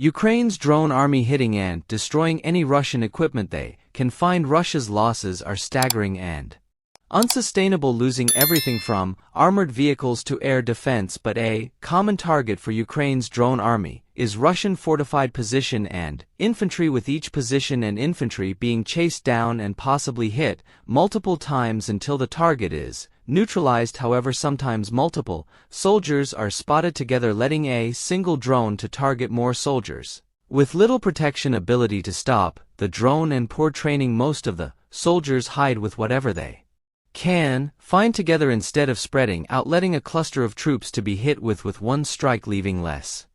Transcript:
Ukraine's drone army hitting and destroying any Russian equipment. They can find Russia's losses are staggering and unsustainable, losing everything from armored vehicles to air defense. But a common target for Ukraine's drone army is Russian fortified position and infantry, with each position and infantry being chased down and possibly hit multiple times until the target is neutralized. However, sometimes multiple soldiers are spotted together, letting a single drone to target more soldiers. With little protection ability to stop the drone and poor training, most of the soldiers hide with whatever they can find together instead of spreading out, letting a cluster of troops to be hit with one strike, leaving less